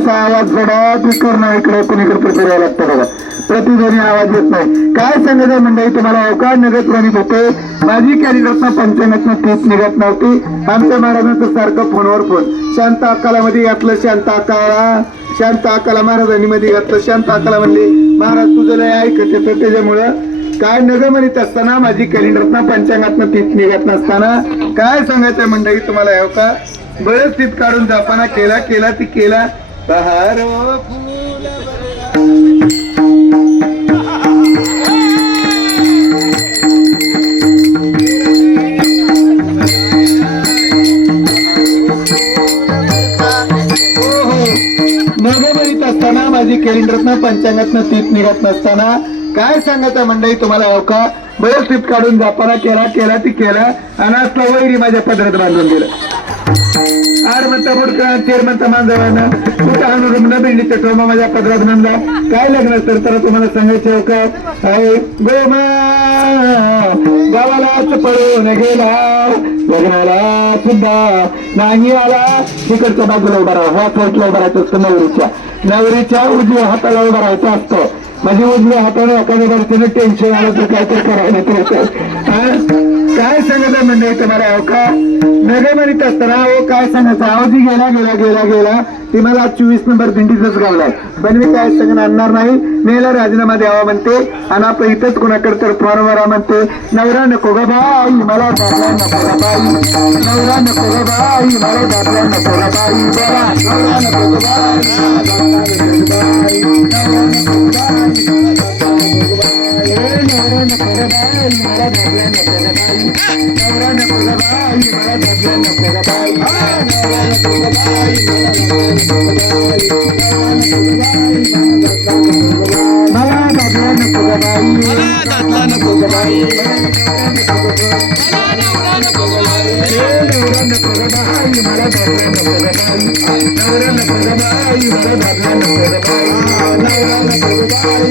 असा आवाज बडा करणं इकडे कुणीकडे फिरायला लागतं बघा, प्रतिध्वनी आवाज येत नाही. काय सांगायचं मंडळी तुम्हाला, अवकाळ नगत ध्वनीत होते. माझी कॅलेंडरनं पंचांगातनं तीच निघत नव्हती. आमच्या महाराजांचं सारखं फोनवर फोन. शांत अक्काला मध्ये घातलं, शांत अक्काला महाराजांनी मध्ये घातलं. शांत अक्काला म्हणले महाराज तुझं लय ऐकत येतं, त्याच्यामुळं काय नग म्हणत असताना माझी कॅलेंडरनं पंचांगातनं तीच निघत नसताना काय सांगायचं मंडळी तुम्हाला, अवकाळ बरंच तीत काढून जापाना केला ती केला. बहार नगमरीत असताना माझी कॅलेंडरनं पंचांगातनं तीत निघत नसताना काय सांगायचं मंडळी तुम्हाला, अवका बरंच तीत काढून जापाना केला ती केला आणि असला वैरी माझ्या पदरात बांधून दिलं. आर म्हणता बुडका चेर म्हणता मांजवाना कुठं आणून बिंडीचा टोमा माझ्या पदरात बांधला. काय लग्न तर तुम्हाला सांगायचं अवका, गोमा गावालाच पळून गेला, लग्नाला सुद्धा नाही आला. तिकडच्या बाजूला उभा राहा, ह्या साईडला उभा राहायचं असतं. नवरीच्या उजव्या हाताला उभा राहायचं असतं. म्हणजे उजव्या हाताने एखाद्या बाजूने टेन्शन आलं तर काय तर करायला काय सांगायचं म्हणजे तुम्हाला, अवका नगर म्हणत असताना हो काय सांगायचं, आवाजी गेला ती मला 24 नंबर दिंडीतच गावलाय. पण मी काय सांगून आणणार नाही, मेला राजीनामा द्यावा म्हणते आणि आपण इथंच कोणाकडे तर फॉर्मवरा म्हणते. नवरा नको ग बाई मला दाबला नको ग बाई, नवरा नको ग बाई मला दाबला नको ग बाई, बोला नवरा नको ग बाई, नवरा नको ग बाई, नवरा नको ग बाई मला दाबला नको ग बाई, नवरा नको ग बाई मला दाबला नको ग बाई, नवरा नको ग बाई मला दाबला नको ग बाई, मला दाबला नको ग बाई, नवरा नको ग बाई मला दाबला नको ग बाई, नवरा नको ग बाई मला दाबला नको ग बाई, नवरा नको ग बाई मला दाबला नको ग बाई,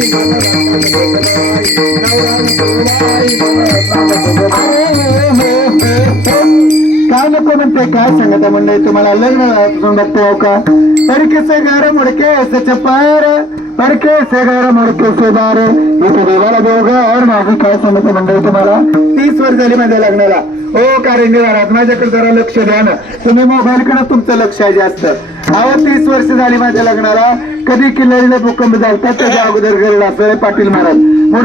नवरा नको ग बाई मला दाबला नको ग बाई. काय नको म्हणते, काय सांगता मंडळी तुम्हाला, लग्न बघतो का तरीके से घर मुडके से चपार, तडके से घर मुडके से दार, इथे देवाला देवघर. माझी काय सांगतो मंडळी तुम्हाला, 30 वर्ष झाली माझ्या लग्नाला. हो कारंजी महाराज माझ्याकडे जरा लक्ष द्या ना, तुम्ही मोबाईलकडे तुमचं लक्ष आहे जास्त. अहो 30 वर्ष झाली माझ्या लग्नाला. कधी किल्लारीला भूकंप झालता त्याच्या अगोदर घरी असलेले पाटील महाराज